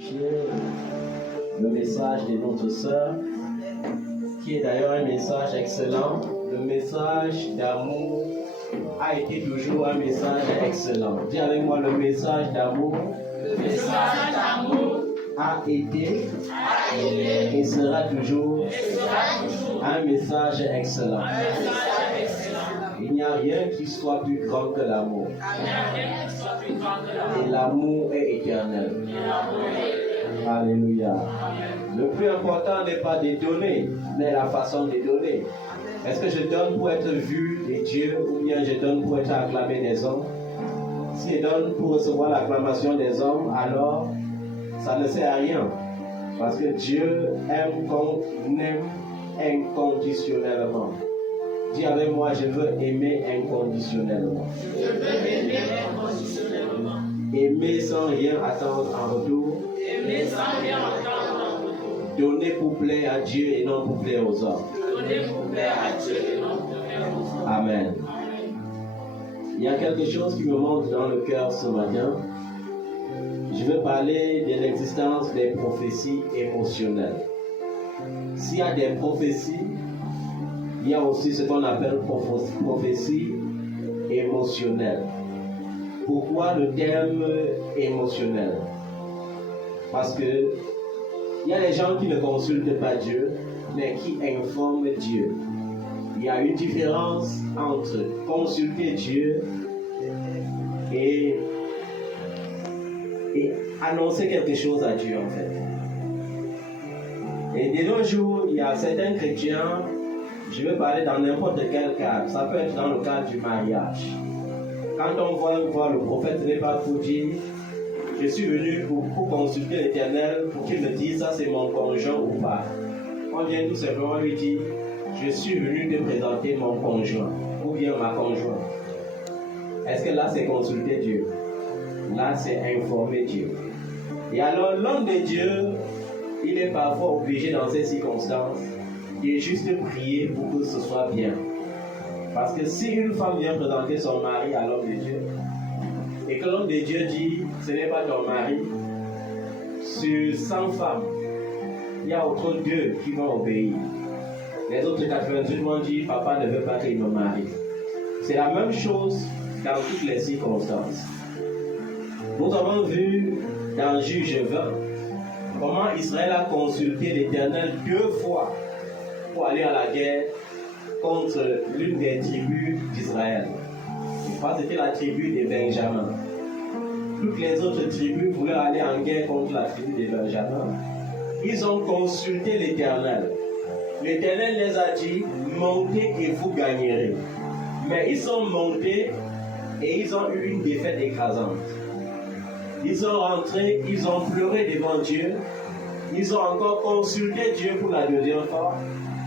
Le message de notre sœur, qui est d'ailleurs un message excellent. Le message d'amour a été toujours un message excellent. Dis avec moi, le message d'amour. Le message d'amour a été et sera toujours un message excellent. Il n'y a rien qui soit plus grand que l'amour. Et l'amour est éternel. Alléluia. Le plus important n'est pas de donner, mais la façon de donner. Est-ce que je donne pour être vu de Dieu ou bien je donne pour être acclamé des hommes? Si je donne pour recevoir l'acclamation des hommes, alors ça ne sert à rien. Parce que Dieu aime qu'on aime inconditionnellement. Dis avec moi, je veux aimer inconditionnellement. Je veux aimer inconditionnellement. Aimer sans rien attendre en retour. Aimer sans rien attendre en retour. Donner pour plaire à Dieu et non pour plaire aux hommes. Donner pour plaire à Dieu et non pour plaire aux hommes. Amen. Il y a quelque chose qui me monte dans le cœur ce matin. Je vais parler de l'existence des prophéties émotionnelles. S'il y a des prophéties, il y a aussi ce qu'on appelle prophéties émotionnelles. Pourquoi le terme émotionnel? Parce que il y a des gens qui ne consultent pas Dieu, mais qui informent Dieu. Il y a une différence entre consulter Dieu et annoncer quelque chose à Dieu en fait. Et de nos jours, il y a certains chrétiens, je vais parler dans n'importe quel cadre, ça peut être dans le cadre du mariage. Quand on voit le prophète n'est pas pour dire, je suis venu pour consulter l'Éternel, pour qu'il me dise ça c'est mon conjoint ou pas. On vient tout simplement lui dire, je suis venu te présenter mon conjoint ou bien ma conjointe. Est-ce que là c'est consulter Dieu? Là c'est informer Dieu. Et alors l'homme de Dieu, il est parfois obligé dans ces circonstances de juste prier pour que ce soit bien. Parce que si une femme vient présenter son mari à l'homme de Dieu, et que l'homme de Dieu dit, ce n'est pas ton mari, sur 100 femmes, il y a autour de 2 qui vont obéir. Les autres 98 vont dire, papa ne veut pas qu'il me marie. C'est la même chose dans toutes les circonstances. Nous avons vu dans Juge 20 comment Israël a consulté l'Éternel 2 fois pour aller à la guerre contre l'une des tribus d'Israël. Je crois que c'était la tribu de Benjamin. Toutes les autres tribus voulaient aller en guerre contre la tribu de Benjamin. Ils ont consulté l'Éternel. L'Éternel les a dit, montez et vous gagnerez. Mais ils sont montés et ils ont eu une défaite écrasante. Ils sont rentrés, ils ont pleuré devant Dieu. Ils ont encore consulté Dieu pour la 2e fois.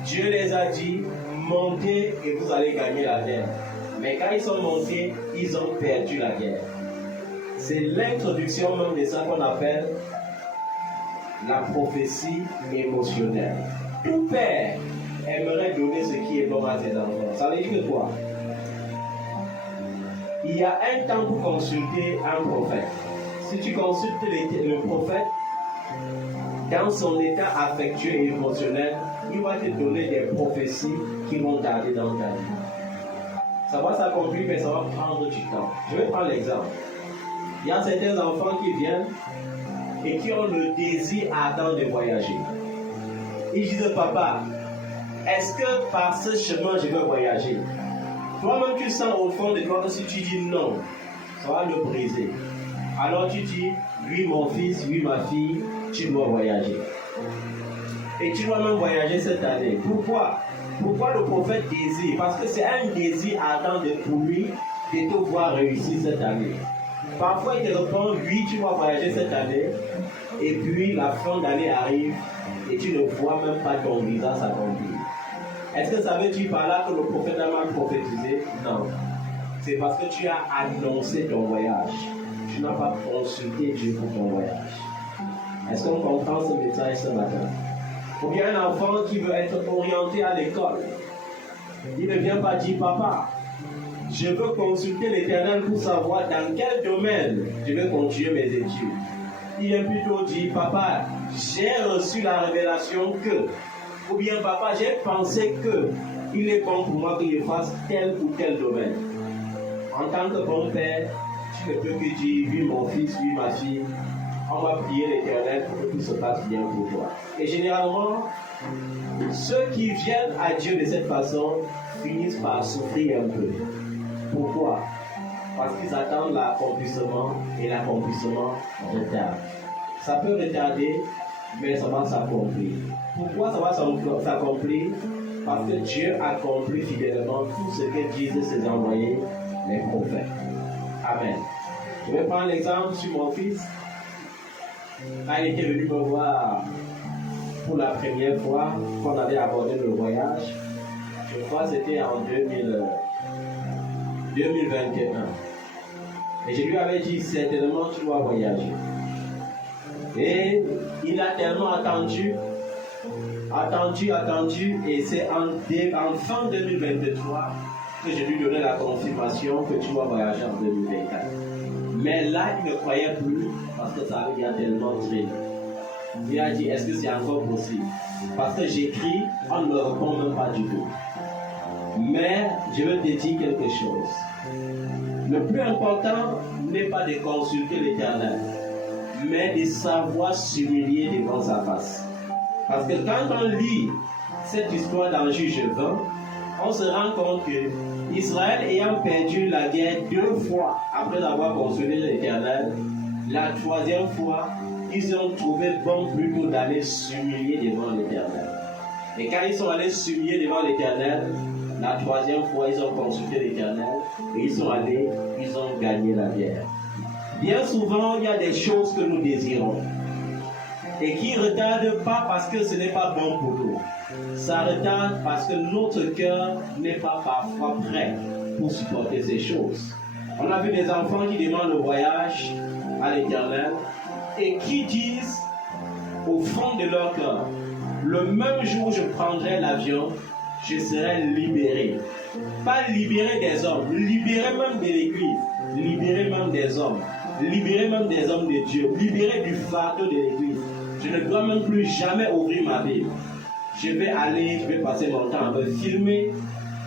Dieu les a dit, montez et vous allez gagner la guerre. Mais quand ils sont montés, ils ont perdu la guerre. C'est l'introduction même de ça qu'on appelle la prophétie émotionnelle. Tout père aimerait donner ce qui est bon à ses enfants. Ça veut dire quoi? Il y a un temps pour consulter un prophète. Si tu consultes le prophète, dans son état affectueux et émotionnel, il va te donner des prophéties qui vont tarder dans ta vie. Ça va s'accomplir, mais ça va prendre du temps. Je vais prendre l'exemple. Il y a certains enfants qui viennent et qui ont le désir ardent de voyager. Ils disent, papa, est-ce que par ce chemin je veux voyager? Toi-même tu sens au fond de toi que si tu dis non, ça va le briser. Alors tu dis, oui mon fils, oui ma fille, tu dois voyager. Et tu dois même voyager cette année. Pourquoi? Pourquoi le prophète désire? Parce que c'est un désir ardent pour lui de te voir réussir cette année. Parfois il te répond, oui tu dois voyager cette année. Et puis la fin d'année arrive et tu ne vois même pas ton visa s'accomplir. Est-ce que ça veut dire par là que le prophète a mal prophétisé? Non. C'est parce que tu as annoncé ton voyage. Tu n'as pas consulté Dieu pour ton voyage. Est-ce qu'on comprend ce message ce matin? Ou bien un enfant qui veut être orienté à l'école. Il ne vient pas dire, papa, je veux consulter l'Éternel pour savoir dans quel domaine je vais continuer mes études. il vient plutôt dire, papa, j'ai reçu la révélation que, ou bien papa, j'ai pensé que il est bon pour moi que je fasse tel ou tel domaine. En tant que bon père, tu ne peux que dire, oui mon fils, oui ma fille, on va prier l'Éternel pour que tout se passe bien pour toi. Et généralement, ceux qui viennent à Dieu de cette façon finissent par souffrir un peu. Pourquoi? Parce qu'ils attendent l'accomplissement et l'accomplissement retarde. Ça peut retarder, mais ça va s'accomplir. Pourquoi ça va s'accomplir? Parce que Dieu accomplit fidèlement tout ce que disaient ses envoyés, les prophètes. Amen. Je vais prendre l'exemple sur mon fils. Quand il était venu me voir pour la première fois, quand on avait abordé le voyage, je crois que c'était en 2021. Et je lui avais dit, certainement tu dois voyager. Et il a tellement attendu, et c'est en fin 2023 que je lui donnais la confirmation que tu vas voyager en 2024. Mais là, il ne croyait plus parce que ça avait tellement traîné. Il a dit, est-ce que c'est encore possible? Parce que j'écris, on ne me répond même pas du tout. Mais je veux te dire quelque chose. Le plus important n'est pas de consulter l'Éternel, mais de savoir s'humilier devant sa face. Parce que quand on lit cette histoire dans Juge 20, on se rend compte que Israël ayant perdu la guerre 2 fois après avoir consulté l'Éternel, la 3e fois, ils ont trouvé bon plutôt d'aller s'humilier devant l'Éternel. Et quand ils sont allés s'humilier devant l'Éternel, la 3e fois, ils ont consulté l'Éternel et ils sont allés, ils ont gagné la guerre. Bien souvent, il y a des choses que nous désirons et qui ne retardent pas parce que ce n'est pas bon pour nous. Ça retarde parce que notre cœur n'est pas parfois prêt pour supporter ces choses. On a vu des enfants qui demandent le voyage à l'Éternel et qui disent au fond de leur cœur, le même jour où je prendrai l'avion, je serai libéré. Pas libéré des hommes, libéré même de l'Église, libéré même des hommes, libéré même des hommes de Dieu, libéré du fardeau de l'Église. Je ne dois même plus jamais ouvrir ma Bible. Je vais passer mon temps à me filmer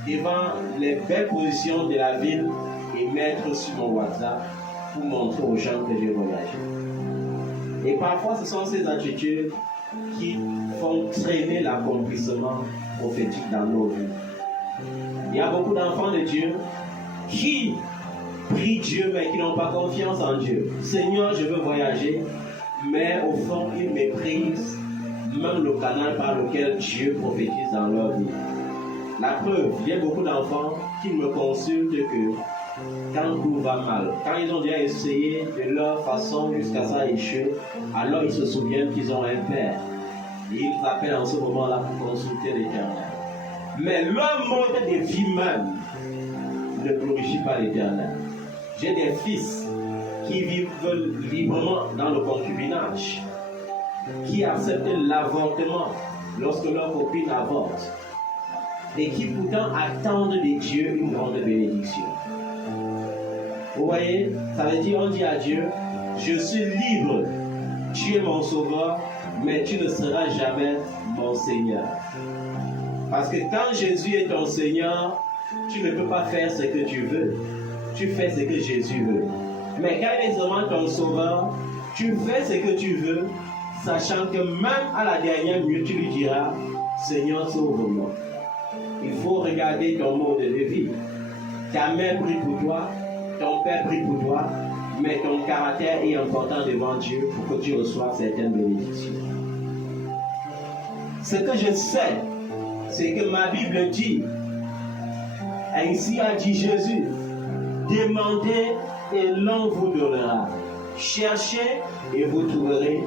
devant les belles positions de la ville et mettre sur mon WhatsApp pour montrer aux gens que j'ai voyagé. Et parfois, ce sont ces attitudes qui font traîner l'accomplissement prophétique dans nos vies. Il y a beaucoup d'enfants de Dieu qui prient Dieu mais qui n'ont pas confiance en Dieu. Seigneur, je veux voyager, mais au fond, ils méprisent même le canal par lequel Dieu prophétise dans leur vie. La preuve, il y a beaucoup d'enfants qui me consultent que quand tout va mal, quand ils ont déjà essayé de leur façon jusqu'à ça échouer, alors ils se souviennent qu'ils ont un père. Et ils appellent en ce moment-là pour consulter l'Éternel. Mais leur mode de vie même ne glorifie pas l'Éternel. J'ai des fils qui vivent librement dans le concubinage, qui acceptent l'avortement lorsque leur copine avorte, et qui pourtant attendent de Dieu une grande bénédiction. Vous voyez, ça veut dire, on dit à Dieu, je suis libre, tu es mon sauveur, mais tu ne seras jamais mon Seigneur. Parce que quand Jésus est ton Seigneur, tu ne peux pas faire ce que tu veux, tu fais ce que Jésus veut. Mais quand il est seulement ton sauveur, tu fais ce que tu veux, sachant que même à la dernière minute, tu lui diras, Seigneur, sauve-moi. Il faut regarder ton mode de vie. Ta mère prie pour toi, ton père prie pour toi, mais ton caractère est important devant Dieu pour que tu reçoives certaines bénédictions. Ce que je sais, c'est que ma Bible dit, ainsi a dit Jésus, demandez et l'on vous donnera. Cherchez et vous trouverez.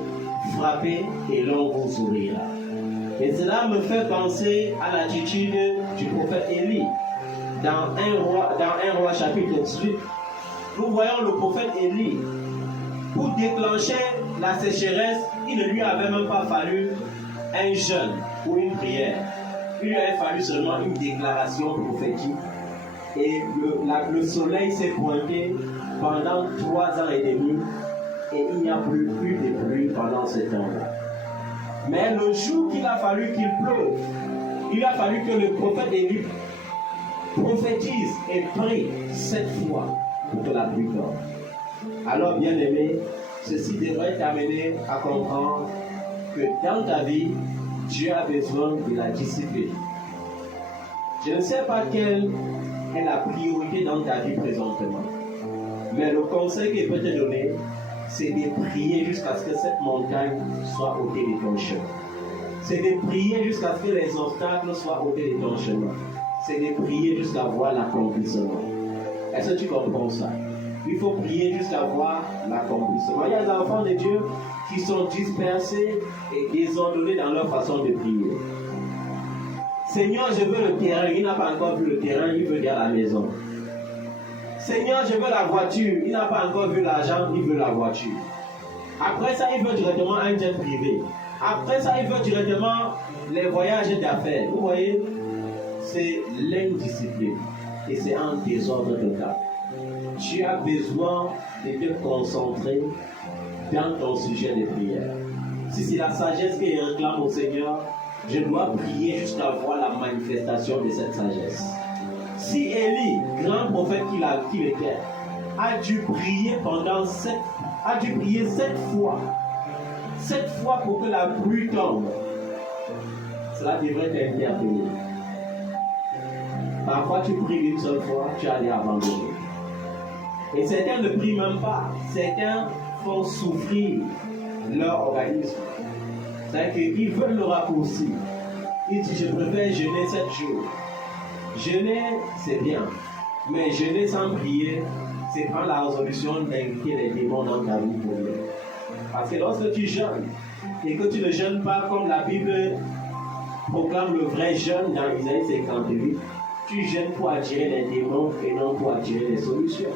Frappez et l'on vous ouvrira. Et cela me fait penser à l'attitude du prophète Élie. Dans 1 roi chapitre 18, nous voyons le prophète Élie. Pour déclencher la sécheresse, il ne lui avait même pas fallu un jeûne ou une prière. Il lui avait fallu seulement une déclaration prophétique. Et le soleil s'est pointé pendant 3 ans et demi et il n'y a plus eu de pluie pendant ce temps-là. Mais le jour qu'il a fallu qu'il pleuve, il a fallu que le prophète Élie prophétise et prie 7 fois pour que la pluie tombe. Alors, bien aimé, ceci devrait t'amener à comprendre que dans ta vie, Dieu a besoin de la discipline. Je ne sais pas quelle est la priorité dans ta vie présentement, mais le conseil que je peux te donner, c'est de prier jusqu'à ce que cette montagne soit ôtée de ton chemin. C'est de prier jusqu'à ce que les obstacles soient ôtés de ton chemin. C'est de prier jusqu'à voir l'accomplissement. Est-ce que tu comprends ça? Il faut prier jusqu'à voir l'accomplissement. Il y a des enfants de Dieu qui sont dispersés et désordonnés dans leur façon de prier. Seigneur, je veux le terrain. Il n'a pas encore vu le terrain, il veut dire la maison. Seigneur, je veux la voiture. Il n'a pas encore vu l'argent, il veut la voiture. Après ça, il veut directement un jet privé. Après ça, il veut directement les voyages d'affaires. Vous voyez, c'est l'indiscipline. Et c'est un désordre total. Tu as besoin de te concentrer dans ton sujet de prière. Si c'est la sagesse que je réclame au Seigneur, je dois prier jusqu'à voir la manifestation de cette sagesse. Si Élie, grand prophète qu'il était, a dû prier a dû prier 7 fois. 7 fois pour que la pluie tombe, cela devrait t'interpeller. Parfois tu pries une seule fois, tu allais abandonner. Et certains ne prient même pas. Certains font souffrir leur organisme. C'est-à-dire qu'ils veulent le raccourci. Ils disent, je préfère jeûner 7 jours. Jeûner, c'est bien. Mais jeûner sans prier, c'est prendre la résolution d'inviter les démons dans ta vie pour Dieu. Parce que lorsque tu jeûnes, et que tu ne jeûnes pas comme la Bible proclame le vrai jeûne dans Isaïe 58, tu jeûnes pour attirer les démons et non pour attirer les solutions.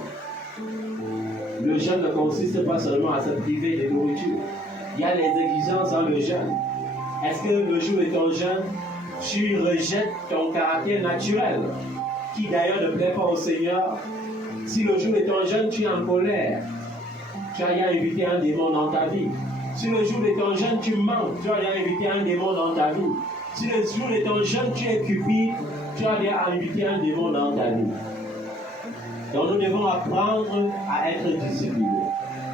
Le jeûne ne consiste pas seulement à se priver de nourriture. Il y a les exigences dans le jeûne. Est-ce que le jour de ton jeûne, tu rejettes ton caractère naturel, qui d'ailleurs ne plaît pas au Seigneur? Si le jour de ton jeûne, tu es en colère, tu as invité un démon dans ta vie. Si le jour de ton jeûne, tu mens, tu as invité un démon dans ta vie. Si le jour de ton jeûne, tu es cupide, tu as invité un démon dans ta vie. Donc nous devons apprendre à être disciplinés.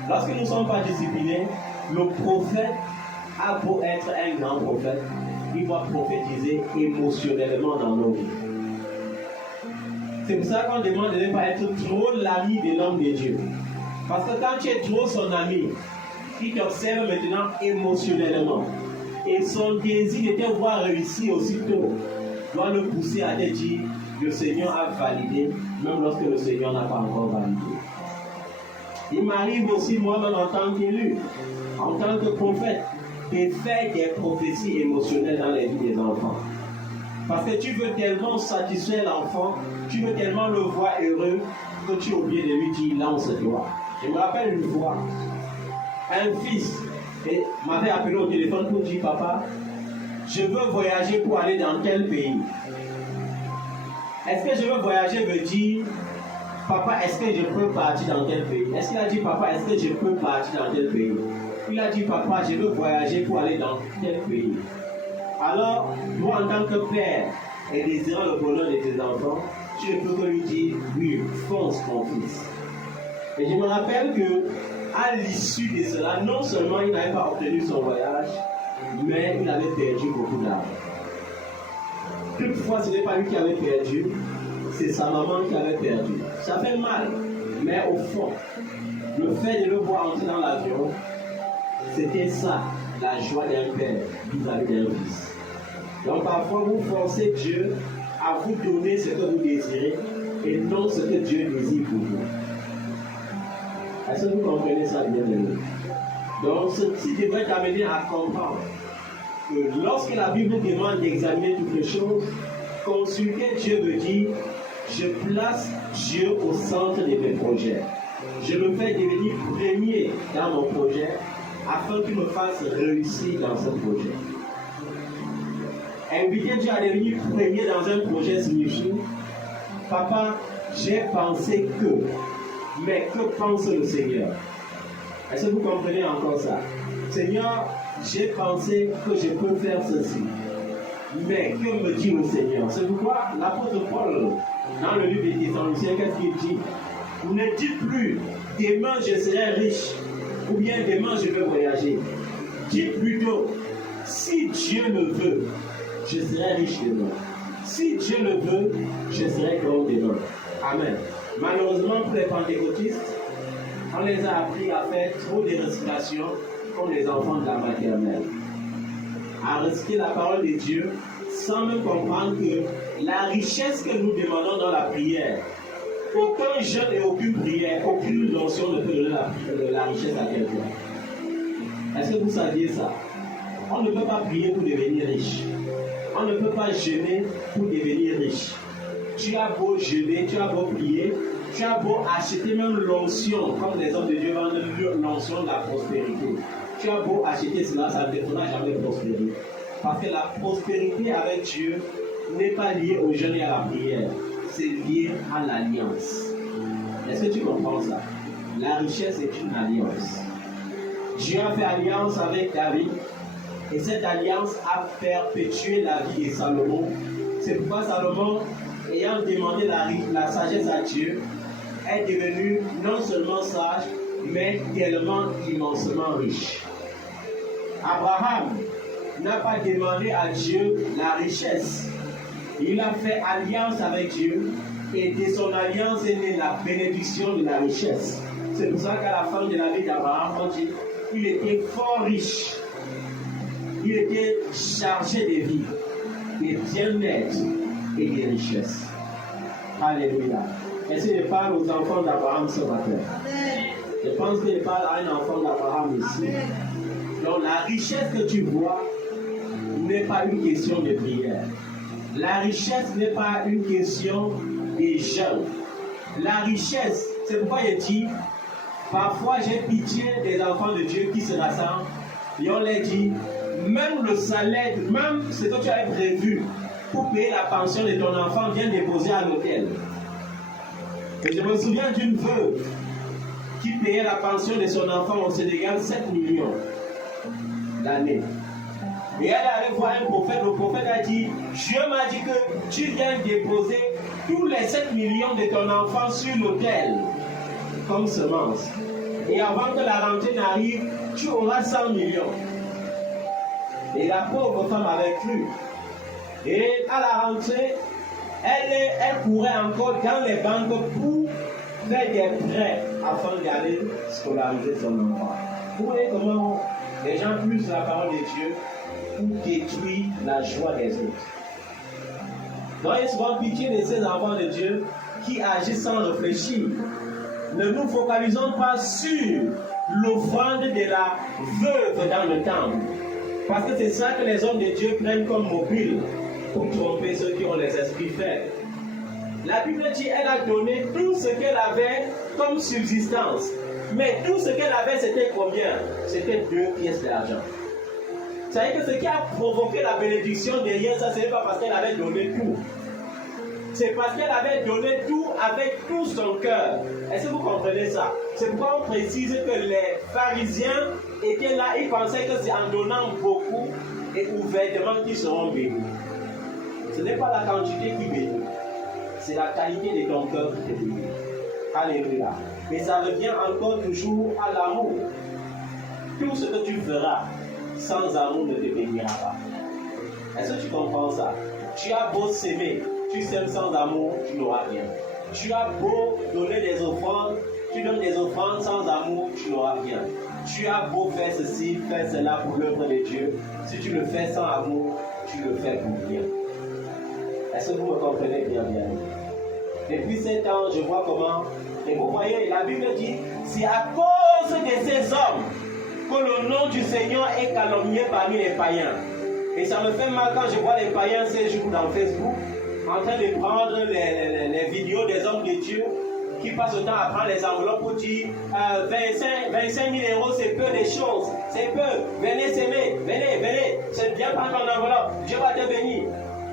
Lorsque nous ne sommes pas disciplinés, le prophète a beau être un grand prophète, il doit prophétiser émotionnellement dans nos vies. C'est pour ça qu'on demande de ne pas être trop l'ami de l'homme de Dieu. Parce que quand tu es trop son ami, il t'observe maintenant émotionnellement. Et son désir de te voir réussir aussitôt doit le pousser à te dire, le Seigneur a validé, même lorsque le Seigneur n'a pas encore validé. Il m'arrive aussi moi-même en tant qu'élu, en tant que prophète, de faire des prophéties émotionnelles dans les vies des enfants. Parce que tu veux tellement satisfaire l'enfant, tu veux tellement le voir heureux, que tu oublies de lui dire lance-toi. Je me rappelle une fois, un fils m'avait appelé au téléphone pour dire, papa, je veux voyager pour aller dans quel pays? Est-ce que je veux voyager veut dire, papa, est-ce que je peux partir dans quel pays? Est-ce qu'il a dit, papa, est-ce que je peux partir dans quel pays? Il a dit, papa, je veux voyager pour aller dans quel pays? Alors, moi, en tant que père, et désirant le bonheur de tes enfants, tu ne peux que lui dire, oui, fonce, mon fils. Et je me rappelle que, à l'issue de cela, non seulement il n'avait pas obtenu son voyage, mais il avait perdu beaucoup d'argent. Toutefois, ce n'est pas lui qui avait perdu, c'est sa maman qui avait perdu. Ça fait mal, mais au fond, le fait de le voir entrer dans l'avion, c'était ça, la joie d'un père vis-à-vis d'un fils. Donc parfois, vous forcez Dieu à vous donner ce que vous désirez et non ce que Dieu désire pour vous. Est-ce que vous comprenez ça bien aimé? Donc ceci devrait t'amener à comprendre que lorsque la Bible demande d'examiner toutes les choses, consulter Dieu veut dire je place Dieu au centre de mes projets. Je le fais devenir premier dans mon projet afin qu'il me fasse réussir dans ce projet. Inviter Dieu à devenir premier dans un projet signifie, papa, j'ai pensé que, mais que pense le Seigneur? Est-ce que vous comprenez encore ça? Seigneur, j'ai pensé que je peux faire ceci. Mais que me dit le Seigneur? C'est pourquoi l'apôtre Paul, dans le livre des Thessaloniciens, qu'est-ce qu'il dit? Ne dites plus, demain je serai riche, ou bien demain je vais voyager. Dites plutôt, si Dieu le veut, je serai riche demain. Si Dieu le veut, je serai grand demain. Amen. Malheureusement, pour les pentecôtistes, on les a appris à faire trop de récitation comme les enfants de la maternelle. À réciter la parole de Dieu sans même comprendre que la richesse que nous demandons dans la prière, aucun jeûne et aucune prière, aucune notion ne peut donner la richesse à quelqu'un. Est-ce que vous saviez ça? On ne peut pas prier pour devenir riche. On ne peut pas jeûner pour devenir riche. Tu as beau jeûner, tu as beau prier, tu as beau acheter même l'onction, comme les hommes de Dieu vendent l'onction de la prospérité. Tu as beau acheter cela, ça ne te fera jamais prospérer. Parce que la prospérité avec Dieu n'est pas liée au jeûne et à la prière. C'est lié à l'alliance. Est-ce que tu comprends ça? La richesse est une alliance. Dieu a fait alliance avec David. Et cette alliance a perpétué la vie de Salomon. C'est pourquoi Salomon, ayant demandé la sagesse à Dieu, est devenu non seulement sage, mais tellement immensement riche. Abraham n'a pas demandé à Dieu la richesse. Il a fait alliance avec Dieu et de son alliance est née la bénédiction de la richesse. C'est pour ça qu'à la fin de la vie d'Abraham, on dit qu'il était fort riche. Il était chargé de vie, de bien-être et de richesse. Alléluia. Est-ce que je parle aux enfants d'Abraham ce matin? Je pense que je parle à un enfant d'Abraham ici. Donc la richesse que tu vois n'est pas une question de prière. La richesse n'est pas une question de jeûne. La richesse, c'est pourquoi il dit, parfois j'ai pitié des enfants de Dieu qui se rassemblent et on leur dit, même le salaire, même ce que tu avais prévu pour payer la pension de ton enfant, viens déposer à l'hôtel. Et je me souviens d'une veuve qui payait la pension de son enfant au Sénégal 7 millions d'années. Et elle est allée voir un prophète. Le prophète a dit, Dieu m'a dit que tu viens déposer tous les 7 millions de ton enfant sur l'autel comme semence. Et avant que la rentrée n'arrive, tu auras 100 millions. Et la pauvre femme avait cru. Et à la rentrée, elle courait encore dans les banques pour faire des prêts afin d'aller scolariser son enfant. Vous voyez comment les gens usent la parole de Dieu pour détruire la joie des autres. Donc il y a souvent pitié de ces enfants de Dieu qui agissent sans réfléchir. Ne nous focalisons pas sur l'offrande de la veuve dans le temple. Parce que c'est ça que les hommes de Dieu prennent comme mobile pour tromper ceux qui ont les esprits faibles. La Bible dit qu'elle a donné tout ce qu'elle avait comme subsistance. Mais tout ce qu'elle avait, c'était combien? C'était 2 pièces d'argent. C'est-à-dire que ce qui a provoqué la bénédiction derrière ça, ce n'est pas parce qu'elle avait donné tout. C'est parce qu'elle avait donné tout avec tout son cœur. Est-ce que vous comprenez ça? C'est pourquoi on précise que les pharisiens étaient là, ils pensaient que c'est en donnant beaucoup et ouvertement qu'ils seront bénis. Ce n'est pas la quantité qui bénit, c'est la qualité de ton cœur qui te bénit. Alléluia. Mais ça revient encore toujours à l'amour. Tout ce que tu feras sans amour ne te bénira pas. Est-ce que tu comprends ça? Tu as beau s'aimer, tu sèmes sans amour, tu n'auras rien. Tu as beau donner des offrandes, tu donnes des offrandes sans amour, tu n'auras rien. Tu as beau faire ceci, faire cela pour l'œuvre de Dieu, si tu le fais sans amour, tu le fais pour rien. Est-ce que vous me comprenez bien? Depuis 7 ans, je vois comment, et vous voyez, la Bible dit, c'est à cause de ces hommes que le nom du Seigneur est calomnié parmi les païens. Et ça me fait mal quand je vois les païens ces jours dans Facebook en train de prendre les vidéos des hommes de Dieu qui passent le temps à prendre les enveloppes pour dire 25 000 euros, c'est peu de choses, c'est peu, venez s'aimer, venez, c'est bien prendre ton enveloppe, Dieu va te bénir.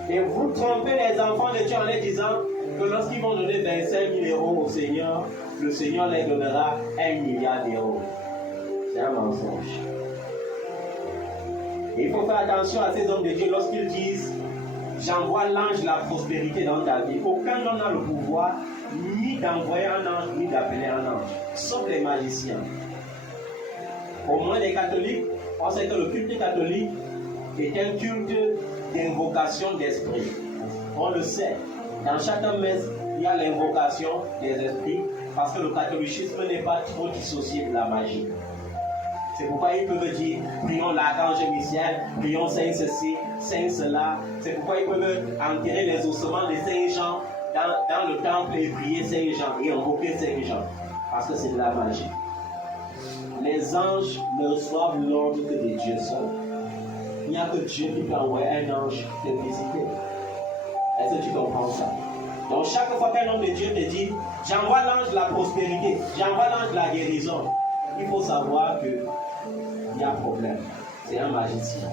Et vous trompez les enfants de Dieu en les disant que lorsqu'ils vont donner 25 000 euros au Seigneur, le Seigneur les donnera 1 milliard d'euros. C'est un mensonge. Et il faut faire attention à ces hommes de Dieu lorsqu'ils disent j'envoie l'ange de la prospérité dans ta vie. Aucun homme n'a le pouvoir ni d'envoyer un ange, ni d'appeler un ange, sauf les magiciens. Au moins les catholiques, on sait que le culte catholique est un culte d'invocation d'esprit. On le sait. Dans chaque messe, il y a l'invocation des esprits parce que le catholicisme n'est pas trop dissocié de la magie. C'est pourquoi ils peuvent dire prions l'archange Michel, prions Saint ceci, Saint cela. C'est pourquoi ils peuvent enterrer les ossements de Saint Jean dans le temple et prier Saint Jean et invoquer Saint Jean. Parce que c'est de la magie. Les anges ne reçoivent l'ordre que de Dieu seul. Il n'y a que Dieu qui peut envoyer un ange te visiter. Est-ce que tu comprends ça? Donc chaque fois qu'un homme de Dieu te dit j'envoie l'ange de la prospérité, j'envoie l'ange de la guérison, il faut savoir que il y a un problème. C'est un magicien.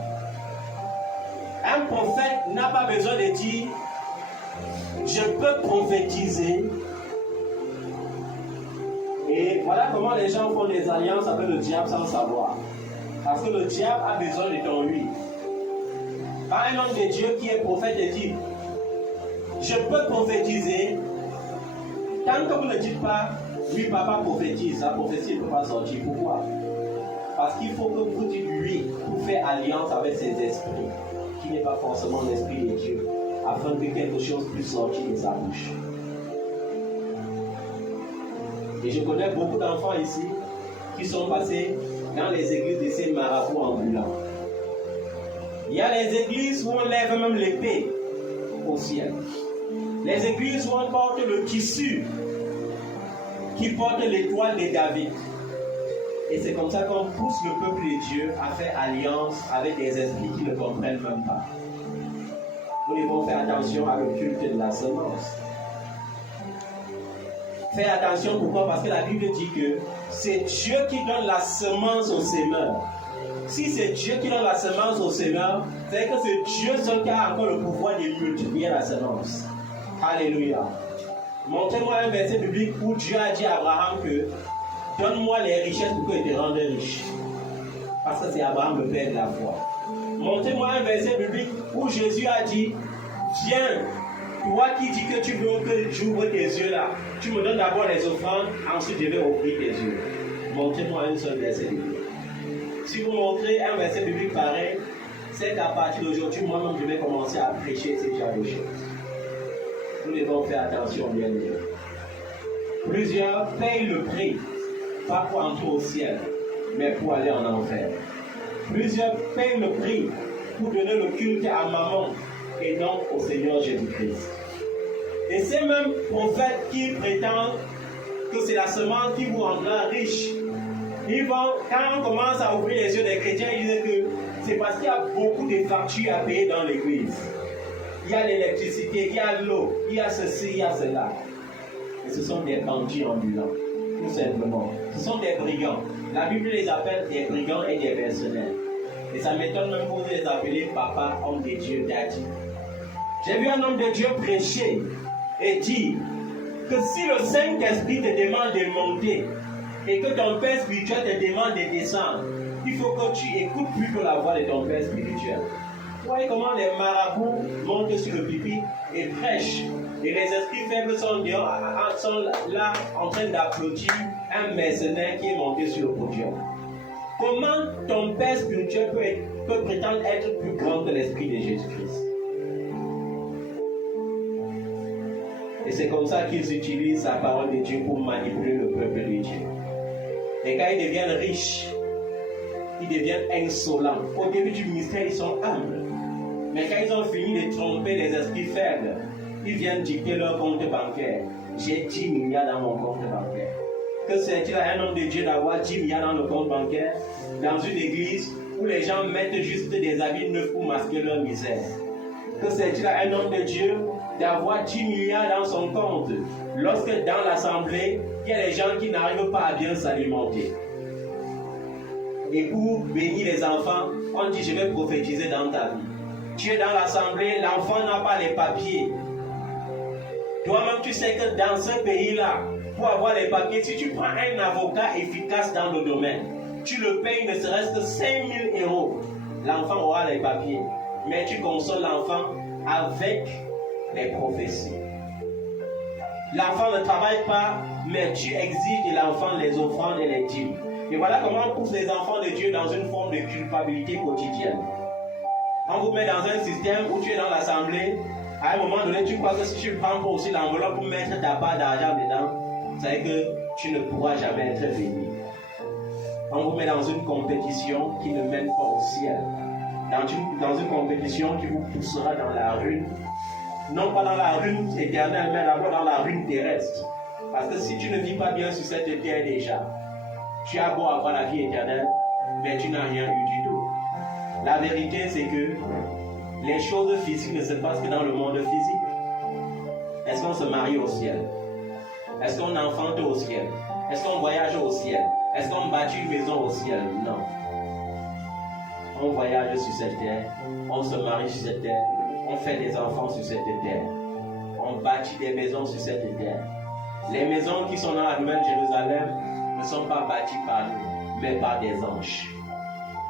Un prophète n'a pas besoin de dire je peux prophétiser. Et voilà comment les gens font des alliances avec le diable sans savoir. Parce que le diable a besoin de ton oui. Quand un homme de Dieu qui est prophète te dit je peux prophétiser, tant que vous ne dites pas oui papa prophétise, la prophétie ne peut pas sortir. Pourquoi? Parce qu'il faut que vous dites oui pour faire alliance avec ces esprits, qui n'est pas forcément l'esprit de Dieu, afin que quelque chose puisse sortir de sa bouche. Et je connais beaucoup d'enfants ici qui sont passés dans les églises de ces marabouts ambulants. Il y a les églises où on lève même l'épée au ciel. Les églises où on porte le tissu qui porte l'étoile de David. Et c'est comme ça qu'on pousse le peuple de Dieu à faire alliance avec des esprits qui ne comprennent même pas. Nous devons faire attention à le culte de la semence. Faire attention, pourquoi? Parce que la Bible dit que c'est Dieu qui donne la semence au semeur. Si c'est Dieu qui donne la semence au semeur, c'est que c'est Dieu seul qui a encore le pouvoir de multiplier la semence. Alléluia. Montrez-moi un verset biblique où Dieu a dit à Abraham que donne-moi les richesses pour que je te rende riche. Parce que c'est Abraham le père de la foi. Montrez-moi un verset biblique où Jésus a dit viens, toi qui dis que tu veux que j'ouvre tes yeux là, tu me donnes d'abord les offrandes, ensuite je vais ouvrir tes yeux. Montrez-moi un seul verset biblique. Si vous montrez un verset biblique pareil, c'est qu'à partir d'aujourd'hui, moi-même, je vais commencer à prêcher ce genre de choses. Nous devons faire attention, bien sûr. Plusieurs payent le prix, pas pour entrer au ciel, mais pour aller en enfer. Plusieurs payent le prix pour donner le culte à maman et non au Seigneur Jésus-Christ. Et ces mêmes prophètes qui prétendent que c'est la semence qui vous rendra riche, ils vont, quand on commence à ouvrir les yeux des chrétiens, ils disent que c'est parce qu'il y a beaucoup de factures à payer dans l'église. Il y a l'électricité, il y a l'eau, il y a ceci, il y a cela. Et ce sont des bandits ambulants, tout simplement. Ce sont des brigands. La Bible les appelle des brigands et des mercenaires. Et ça m'étonne même pour les appeler papa, homme de Dieu, daddy. J'ai vu un homme de Dieu prêcher et dire que si le Saint-Esprit te demande de monter et que ton Père spirituel te demande de descendre, il faut que tu écoutes plus que la voix de ton Père spirituel. Vous voyez comment les marabouts montent sur le pupitre et prêchent. Et les esprits faibles sont là en train d'applaudir un mercenaire qui est monté sur le podium. Comment ton Père spirituel peut prétendre être plus grand que l'Esprit de Jésus-Christ? Et c'est comme ça qu'ils utilisent la parole de Dieu pour manipuler le peuple de Dieu. Et quand ils deviennent riches, ils deviennent insolents. Au début du ministère, ils sont humbles. Mais quand ils ont fini de tromper les esprits faibles, ils viennent dicter leur compte bancaire. J'ai 10 milliards dans mon compte bancaire. Que c'est-il à un homme de Dieu d'avoir 10 milliards dans le compte bancaire dans une église où les gens mettent juste des habits neufs pour masquer leur misère? Que c'est-il à un homme de Dieu d'avoir 10 milliards dans son compte lorsque dans l'assemblée, il y a des gens qui n'arrivent pas à bien s'alimenter? Et pour bénir les enfants, on dit je vais prophétiser dans ta vie. Tu es dans l'assemblée, l'enfant n'a pas les papiers. Toi-même, tu sais que dans ce pays-là, pour avoir les papiers, si tu prends un avocat efficace dans le domaine, tu le payes ne serait-ce que 5 000 €, l'enfant aura les papiers. Mais tu consoles l'enfant avec les prophéties. L'enfant ne travaille pas, mais tu exiges de l'enfant les offrandes et les dîmes. Et voilà comment on pousse les enfants de Dieu dans une forme de culpabilité quotidienne. On vous met dans un système où tu es dans l'assemblée. À un moment donné, tu crois que si tu ne prends pas aussi l'enveloppe pour mettre ta part d'argent dedans, ça veut dire que tu ne pourras jamais être béni. On vous met dans une compétition qui ne mène pas au ciel. Dans une compétition qui vous poussera dans la ruine. Non pas dans la ruine éternelle, mais d'abord dans la ruine terrestre. Parce que si tu ne vis pas bien sur cette terre déjà, tu as beau avoir la vie éternelle, mais tu n'as rien eu du tout. La vérité, c'est que les choses physiques ne se passent que dans le monde physique. Est-ce qu'on se marie au ciel? Est-ce qu'on enfante au ciel? Est-ce qu'on voyage au ciel? Est-ce qu'on bâtit une maison au ciel? Non. On voyage sur cette terre, on se marie sur cette terre, on fait des enfants sur cette terre, on bâtit des maisons sur cette terre. Les maisons qui sont dans la Nouvelle Jérusalem ne sont pas bâties par nous, mais par des anges.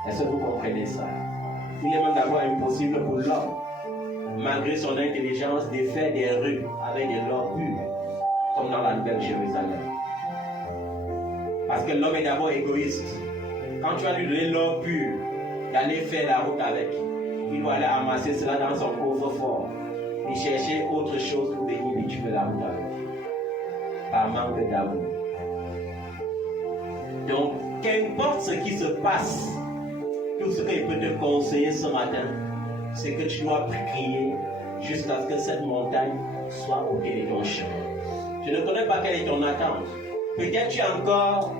Est-ce que vous comprenez ça? Il est même d'abord impossible pour l'homme, malgré son intelligence, de faire des rues avec de l'or pur, comme dans la Nouvelle Jérusalem. Parce que l'homme est d'abord égoïste. Quand tu vas lui donner l'or pur, d'aller faire la route avec, il doit aller amasser cela dans son coffre-fort et chercher autre chose pour venir lui tuer la route avec. Par manque d'amour. Donc, qu'importe ce qui se passe, tout ce qu'il peut te conseiller ce matin, c'est que tu dois prier jusqu'à ce que cette montagne soit ôtée de ton chemin. Je ne connais pas quelle est ton attente. Peut-être tu es encore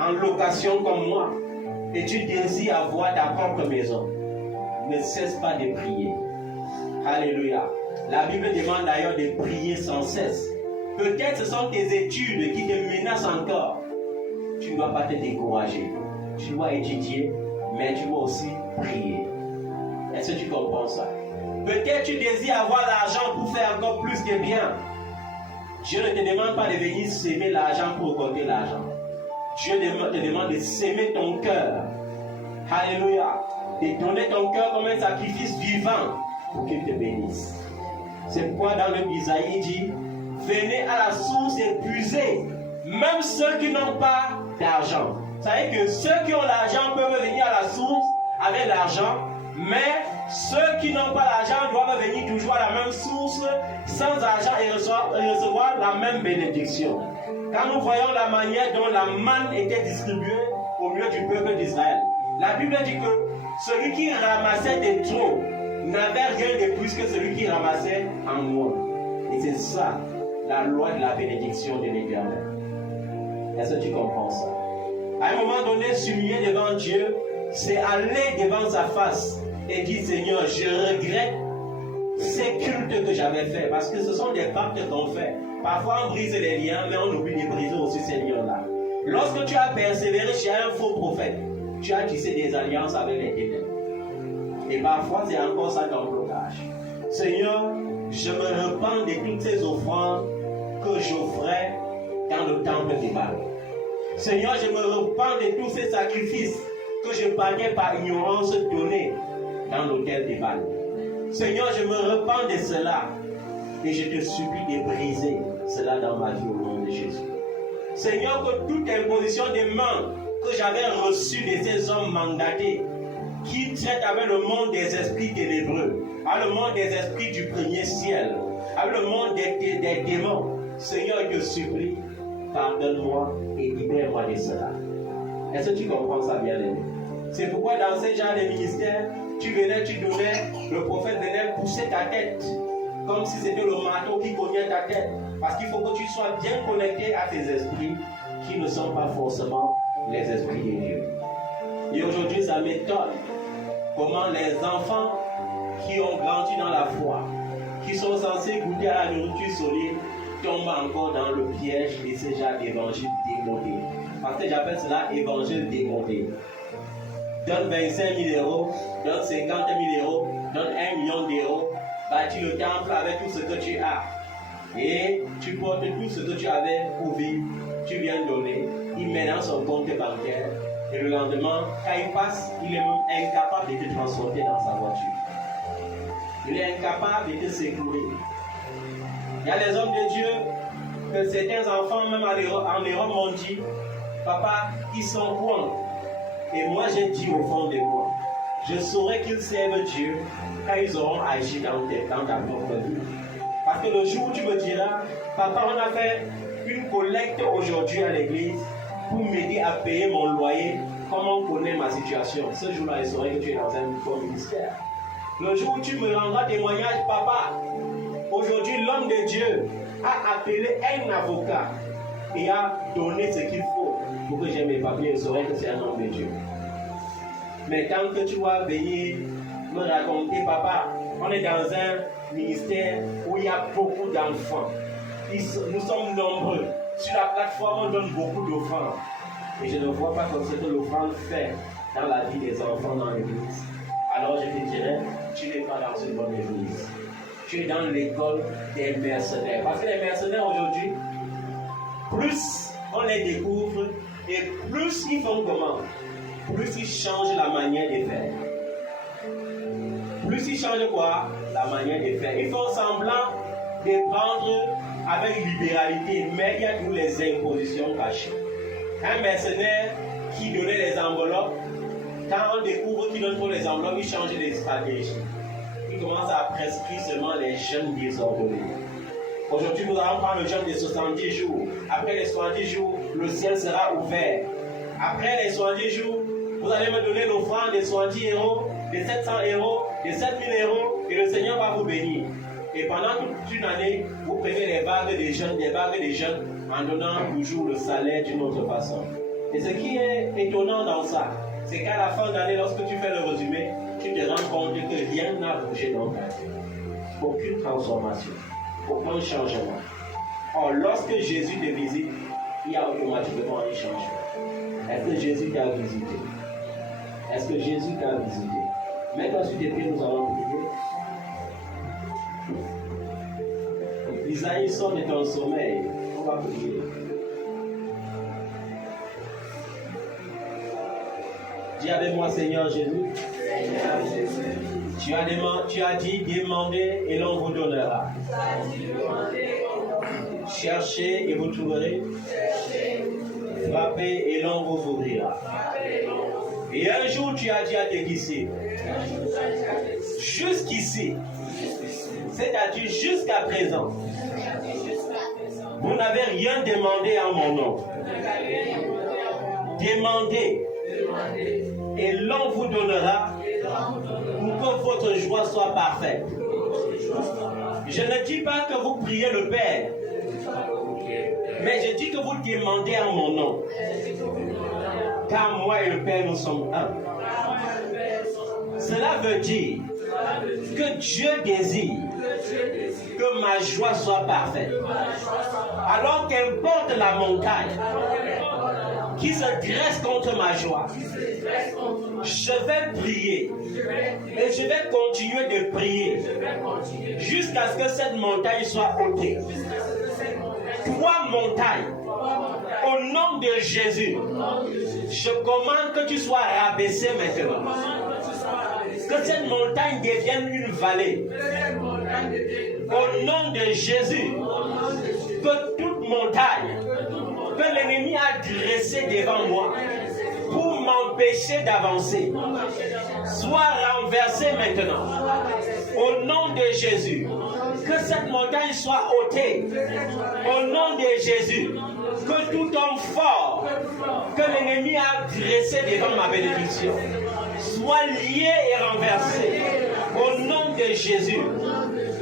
en location comme moi et tu désires avoir ta propre maison. Ne cesse pas de prier. Alléluia. La Bible demande d'ailleurs de prier sans cesse. Peut-être ce sont tes études qui te menacent encore. Tu ne dois pas te décourager. Tu dois étudier, mais tu dois aussi prier. Est-ce que tu comprends ça? Peut-être tu désires avoir l'argent pour faire encore plus que bien. Dieu ne te demande pas de venir s'aimer l'argent pour compter l'argent. Dieu te demande de s'aimer ton cœur. Alléluia. De donner ton cœur comme un sacrifice vivant pour qu'il te bénisse. C'est pourquoi dans le Isaïe, il dit, venez à la source et puisez, même ceux qui n'ont pas d'argent. Ça veut dire que ceux qui ont l'argent peuvent venir à la source avec l'argent, mais ceux qui n'ont pas l'argent doivent venir toujours à la même source sans argent et recevoir la même bénédiction. Quand nous voyons la manière dont la manne était distribuée au milieu du peuple d'Israël, la Bible dit que celui qui ramassait des trop n'avait rien de plus que celui qui ramassait en moins. Et c'est ça, la loi de la bénédiction de l'Éternel. Est-ce que tu comprends ça? À un moment donné, s'humilier devant Dieu, c'est aller devant sa face et dire, Seigneur, je regrette ces cultes que j'avais faits, parce que ce sont des pactes qu'on fait. Parfois, on brise les liens, mais on oublie de briser aussi ces liens-là. Lorsque tu as persévéré chez un faux prophète, tu as tissé des alliances avec les ténèbres. Et parfois, c'est encore ça ton blocage. Seigneur, je me repens de toutes ces offrandes que j'offrais dans le temple des Baals. Seigneur, je me repens de tous ces sacrifices que je payais par ignorance donnés dans l'autel des Baals. Seigneur, je me repens de cela et je te supplie de briser cela dans ma vie au nom de Jésus. Seigneur, que toute imposition des mains que j'avais reçue de ces hommes mandatés qui traitent avec le monde des esprits ténébreux, avec le monde des esprits du premier ciel, avec le monde des démons, Seigneur, je te supplie, pardonne-moi et libère-moi de cela. Est-ce que tu comprends ça, bien-aimé? C'est pourquoi dans ce genre de ministère, tu donnais, le prophète venait pousser ta tête, comme si c'était le marteau qui cognait ta tête. Parce qu'il faut que tu sois bien connecté à tes esprits qui ne sont pas forcément les esprits de Dieu. Et aujourd'hui, ça m'étonne comment les enfants qui ont grandi dans la foi, qui sont censés goûter à la nourriture solide, tombent encore dans le piège de ce genre d'évangile démodé. Parce que j'appelle cela évangile démodé. Donne 25 000 €, donne 50 000 €, donne 1 million d'euros, bâtis le temple avec tout ce que tu as. Et tu portes tout ce que tu avais pour vivre, tu viens donner, il met dans son compte bancaire Et le lendemain, quand il passe, il est même incapable de te transporter dans sa voiture. Il est incapable de te secourir. Il y a les hommes de Dieu que certains enfants, même en Europe, m'ont dit, papa, ils sont bons. Et moi, j'ai dit au fond de moi, je saurais qu'ils servent Dieu quand ils auront agi dans ta propre vie. Parce que le jour où tu me diras, papa, on a fait une collecte aujourd'hui à l'église pour m'aider à payer mon loyer, comme on connaît ma situation. Ce jour-là, je saurais que tu es dans un bon ministère. Le jour où tu me rendras témoignage, papa, aujourd'hui, l'homme de Dieu a appelé un avocat et a donné ce qu'il faut pour que j'aie mes papiers, je saurais que c'est un homme de Dieu. Mais tant que tu vas venir me raconter, papa, on est dans un ministère où il y a beaucoup d'enfants. Nous sommes nombreux. Sur la plateforme, on donne beaucoup d'offrandes. Et je ne vois pas comme ce que l'offrande fait dans la vie des enfants dans l'église. Alors je te dirais, tu n'es pas dans une bonne église. Tu es dans l'école des mercenaires. Parce que les mercenaires aujourd'hui, plus on les découvre et plus ils font comment? Plus ils changent la manière de faire. Plus ils changent quoi? La manière de faire. Ils font semblant de prendre avec libéralité, mais il y a toutes les impositions cachées. Un mercenaire qui donnait les enveloppes, quand on découvre qu'il donne trop les enveloppes, il change les stratégies. Il commence à prescrire seulement les jeunes désordonnés. Aujourd'hui, nous allons prendre le jeûne de 70 jours. Après les 70 jours, le ciel sera ouvert. Après les 70 jours, vous allez me donner l'offrande de 70 euros, de 700 euros, de 7000 euros, et le Seigneur va vous bénir. Et pendant toute une année, vous prenez des vagues de jeunes, en donnant toujours le salaire d'une autre façon. Et ce qui est étonnant dans ça, c'est qu'à la fin d'année, lorsque tu fais le résumé, tu te rends compte que rien n'a bougé dans ta vie. Aucune transformation, aucun changement. Or, lorsque Jésus te visite, il y a automatiquement un changement. Est-ce que Jésus t'a visité? Est-ce que Jésus t'a visité? Mets-toi sur tes pieds, nous allons prier. Isaïe, sort de ton sommeil. On va prier. Dis avec moi, Seigneur Jésus. Tu as dit, demandez et l'on vous donnera. Cherchez et vous trouverez. Frappez et l'on vous ouvrira. Et un jour, tu as dit à tes disciples, jusqu'ici, c'est-à-dire jusqu'à présent, vous n'avez rien demandé en mon nom. Demandez et l'on vous donnera pour que votre joie soit parfaite. Je ne dis pas que vous priez le Père, mais je dis que vous demandez en mon nom. Car moi et le Père, nous sommes un. Cela veut dire que Dieu désire que ma joie soit parfaite. Alors qu'importe la montagne qui se dresse contre ma joie, je vais prier et je vais continuer de prier jusqu'à ce que cette montagne soit ôtée. 3 montagnes, au nom de Jésus, je commande que tu sois rabaissé maintenant. Que cette montagne devienne une vallée. Au nom de Jésus, que toute montagne que l'ennemi a dressée devant moi pour m'empêcher d'avancer soit renversée maintenant. Au nom de Jésus, que cette montagne soit ôtée. Au nom de Jésus, que tout homme fort que l'ennemi a dressé devant ma bénédiction soit lié et renversé. Au nom de Jésus,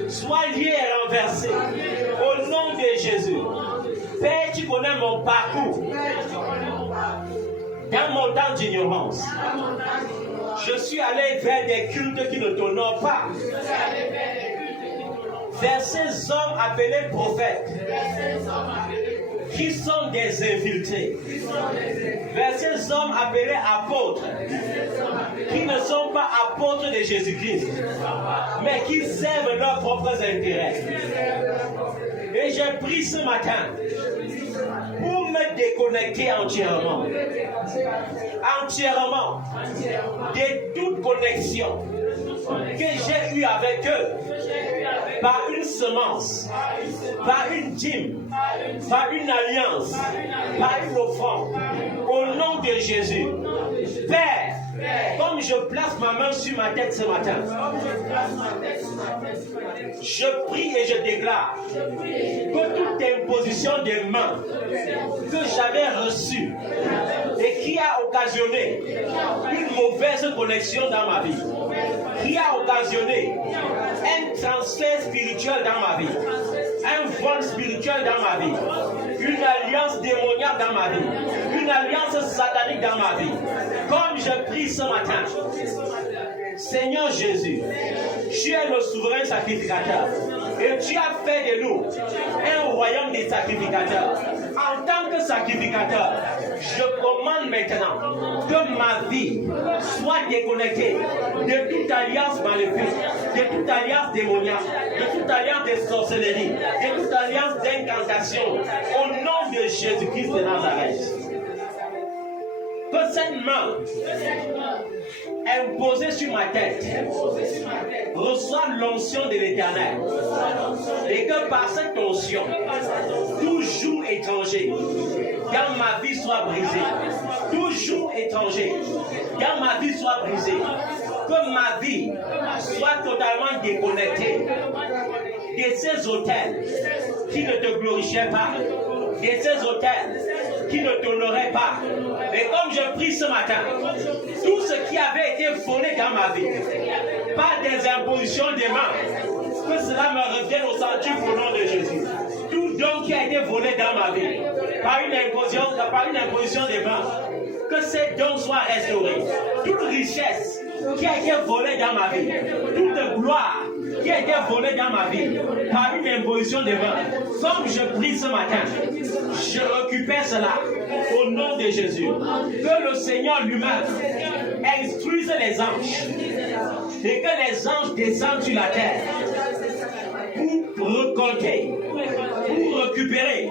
soit lié et renversé. Au nom de Jésus. Père, tu connais mon parcours. Dans mon temps d'ignorance, je suis allé vers des cultes qui ne t'honorent pas. Vers ces hommes appelés prophètes, qui sont des infiltrés. Vers ces hommes appelés apôtres, qui ne sont pas apôtres de Jésus-Christ, mais qui servent leurs propres intérêts. Et j'ai pris ce matin pour me déconnecté entièrement. Entièrement. De toute connexion que j'ai eue avec eux. Par une semence. Par une dîme. Par une alliance. Par une offrande. Au nom de Jésus. Père. Comme je place ma main sur ma tête ce matin, je prie et je déclare que toute imposition des mains que j'avais reçue et qui a occasionné une mauvaise connexion dans ma vie, qui a occasionné un transfert spirituel dans ma vie, un vol spirituel dans ma vie, une alliance démoniaque dans ma vie, une alliance satanique dans ma vie, comme je prie ce matin, Seigneur Jésus, tu es le souverain sacrificateur et tu as fait de nous un royaume des sacrificateurs. En tant que sacrificateur, je commande maintenant que ma vie soit déconnectée de toute alliance maléfique, de toute alliance démoniaque, de toute alliance de sorcellerie, de toute alliance d'incantation, au nom de Jésus-Christ de Nazareth. Que cette main imposée sur ma tête reçoive l'onction de l'Éternel et que par cette onction, tout joug étranger dans ma vie soit brisé. Tout joug étranger dans ma vie soit brisé. Que ma vie soit totalement déconnectée de ces autels qui ne te glorifiaient pas, de ces autels qui ne t'honoraient pas. Et comme je prie ce matin, tout ce qui avait été volé dans ma vie, par des impositions des mains, que cela me revienne au centuple au nom de Jésus. Tout don qui a été volé dans ma vie, par une imposition des mains, que ces dons soient restaurés. Toute richesse qui a été volée dans ma vie, toute gloire qui a été volée dans ma vie, par une imposition des mains, comme je prie ce matin, je récupère cela au nom de Jésus. Que le Seigneur lui-même instruise les anges et que les anges descendent sur la terre pour récolter, pour récupérer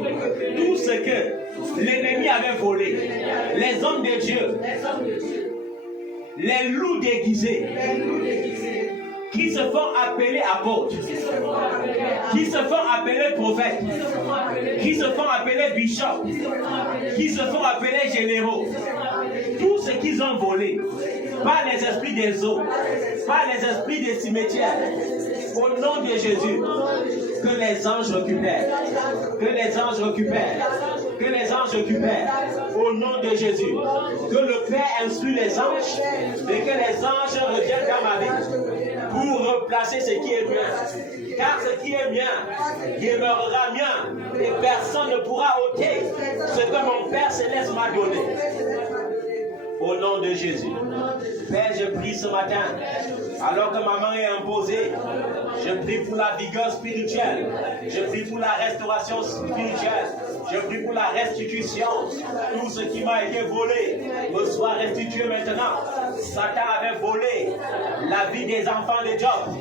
tout ce que l'ennemi avait volé. Les hommes de Dieu, les loups déguisés, qui se font appeler apôtres, qui se font appeler prophètes, qui se font appeler bishops, qui se font appeler généraux. Tout ce qu'ils ont volé, par les esprits des eaux, par les esprits des cimetières, au nom de Jésus, que les anges récupèrent, que les anges récupèrent, que les anges récupèrent, au nom de Jésus, que le Père instruit les anges et que les anges reviennent dans ma vie pour replacer ce qui est bien. Car ce qui est bien demeurera bien et personne ne pourra ôter ce que mon Père Céleste m'a donné. Au nom de Jésus. Père, je prie ce matin, alors que ma main est imposée, je prie pour la vigueur spirituelle, je prie pour la restauration spirituelle, je prie pour la restitution. Tout ce qui m'a été volé me soit restitué maintenant. Satan avait volé la vie des enfants de Job,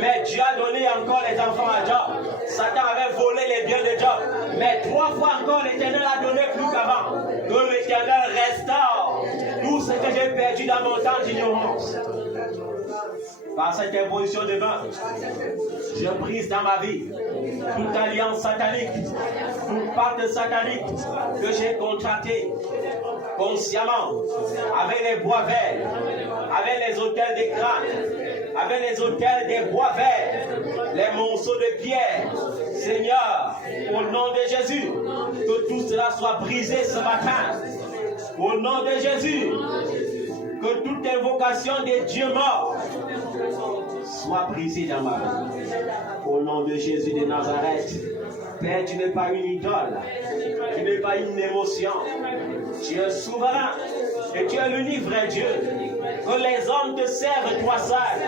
mais Dieu a donné encore les enfants à Job. Satan avait volé les biens de Job, mais 3 fois encore l'Éternel a donné plus qu'avant. Que l'Éternel restaure tout ce que j'ai perdu dans mon temps d'ignorance. Par cette imposition de main, je brise dans ma vie toute alliance satanique, toute pacte satanique que j'ai contracté consciemment avec les bois verts, avec les autels des crânes, avec les autels des bois verts, les monceaux de pierre. Seigneur, au nom de Jésus, que tout cela soit brisé ce matin. Au nom de Jésus, que toute invocation des dieux morts soit brisée dans ma vie. Au nom de Jésus de Nazareth, Père, tu n'es pas une idole, tu n'es pas une émotion. Tu es souverain et tu es l'unique vrai Dieu. Que les hommes te servent, toi seul.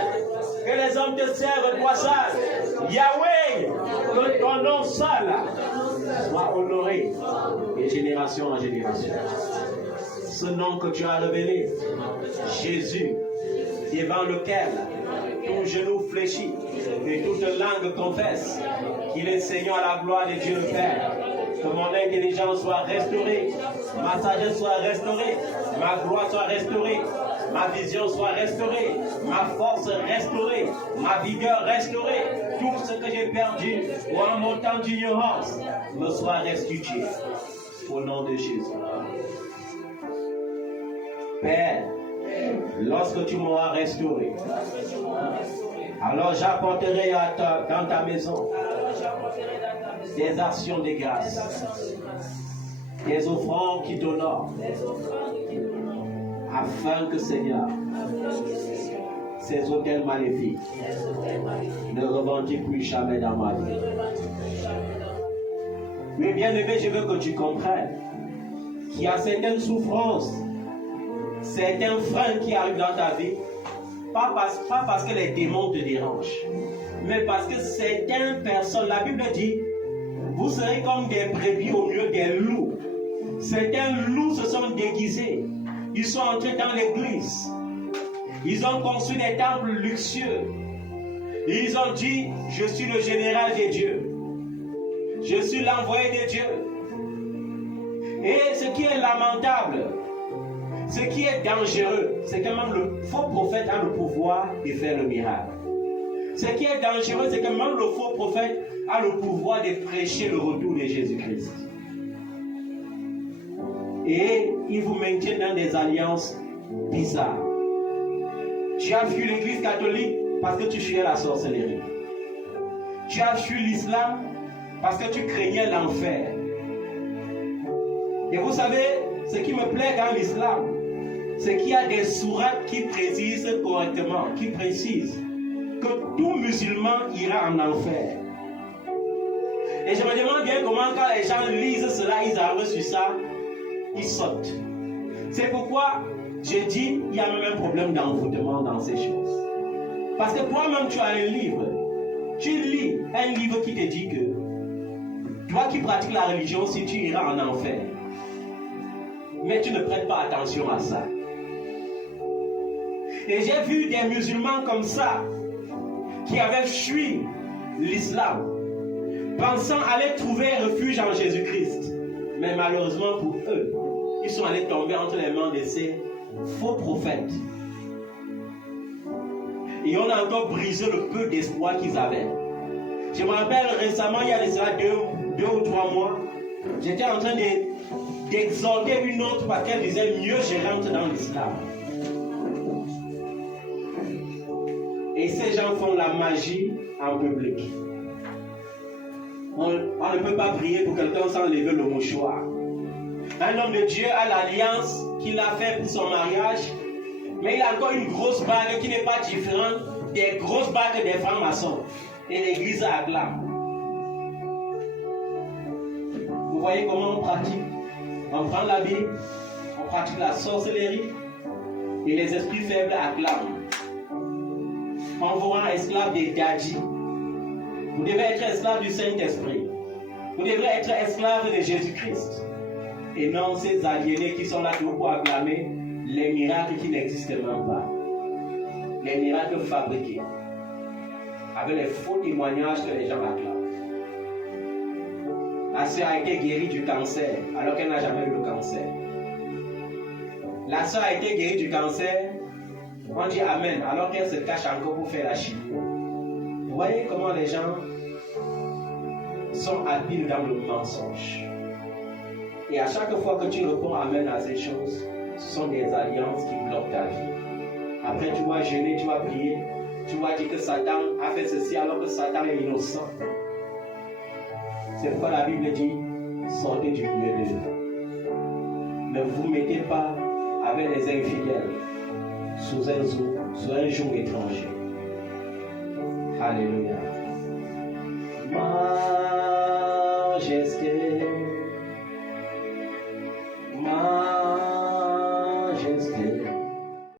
Que les hommes te servent, toi seul. Yahweh, que ton nom seul soit honoré de génération en génération. Ce nom que tu as révélé, Jésus, devant lequel tout genou fléchit et toute langue confesse qu'il est Seigneur à la gloire de Dieu le Père. Que mon intelligence soit restaurée, ma sagesse soit restaurée, ma gloire soit restaurée, ma vision soit restaurée, ma force restaurée, ma vigueur restaurée. Tout ce que j'ai perdu ou en mon temps d'ignorance me soit restitué. Au nom de Jésus. Père, lorsque tu m'auras restauré, alors j'apporterai dans ta maison des actions de grâce, des offrandes qui t'honorent, afin que, Seigneur, ces autels maléfiques ne rebondissent plus jamais dans ma vie. Mais bien aimé, je veux que tu comprennes qu'il y a certaines souffrances, certains freins qui arrivent dans ta vie, pas parce que les démons te dérangent, mais parce que certaines personnes, la Bible dit, vous serez comme des brebis au milieu des loups. Certains loups se sont déguisés, ils sont entrés dans l'église, ils ont construit des temples luxueux, ils ont dit, je suis le général des dieux, je suis l'envoyé de Dieu. Et ce qui est lamentable, ce qui est dangereux, c'est que même le faux prophète a le pouvoir de faire le miracle. Ce qui est dangereux, c'est que même le faux prophète a le pouvoir de prêcher le retour de Jésus-Christ. Et il vous maintient dans des alliances bizarres. Tu as fui l'église catholique parce que tu fuyais la sorcellerie. Tu as fui l'islam parce que tu craignais l'enfer. Et vous savez, ce qui me plaît dans l'islam, c'est qu'il y a des sourates qui précisent correctement, qui précisent que tout musulman ira en enfer. Et je me demande bien comment quand les gens lisent cela, ils arrivent sur ça, ils sautent. C'est pourquoi j'ai dit il y a même un problème d'envoûtement dans ces choses. Parce que toi-même tu as un livre, tu lis un livre qui te dit que toi qui pratiques la religion, si tu iras en enfer, mais tu ne prêtes pas attention à ça. Et j'ai vu des musulmans comme ça, qui avaient fui l'islam, pensant aller trouver refuge en Jésus-Christ. Mais malheureusement pour eux, ils sont allés tomber entre les mains de ces faux prophètes. Et on a encore brisé le peu d'espoir qu'ils avaient. Je me rappelle récemment, il y a de cela deux ou 3 mois, j'étais en train d'exhorter une autre parce qu'elle disait mieux je rentre dans l'islam. Et ces gens font la magie en public. On ne peut pas prier pour quelqu'un sans lever le mouchoir. Un homme de Dieu a l'alliance qu'il a fait pour son mariage, mais il a encore une grosse bague qui n'est pas différente des grosses bagues des francs-maçons. Et l'église acclame. Vous voyez comment on pratique? On prend la Bible, on pratique la sorcellerie, et les esprits faibles acclament. On vous rend esclave des dadis. Vous devez être esclave du Saint-Esprit. Vous devrez être esclave de Jésus-Christ. Et non ces aliénés qui sont là pour acclamer les miracles qui n'existent même pas. Les miracles fabriqués. Avec les faux témoignages que les gens acclament. La sœur a été guérie du cancer alors qu'elle n'a jamais eu le cancer. La sœur a été guérie du cancer, on dit Amen, alors qu'elle se cache encore pour faire la chimie. Vous voyez comment les gens sont habiles dans le mensonge. Et à chaque fois que tu réponds Amen à ces choses, ce sont des alliances qui bloquent ta vie. Après tu vas jeûner, tu vas prier, tu vas dire que Satan a fait ceci alors que Satan est innocent. C'est pourquoi la Bible dit, sortez du milieu d'eux. Ne vous mettez pas avec les infidèles sous un joug étranger. Alléluia. Majesté.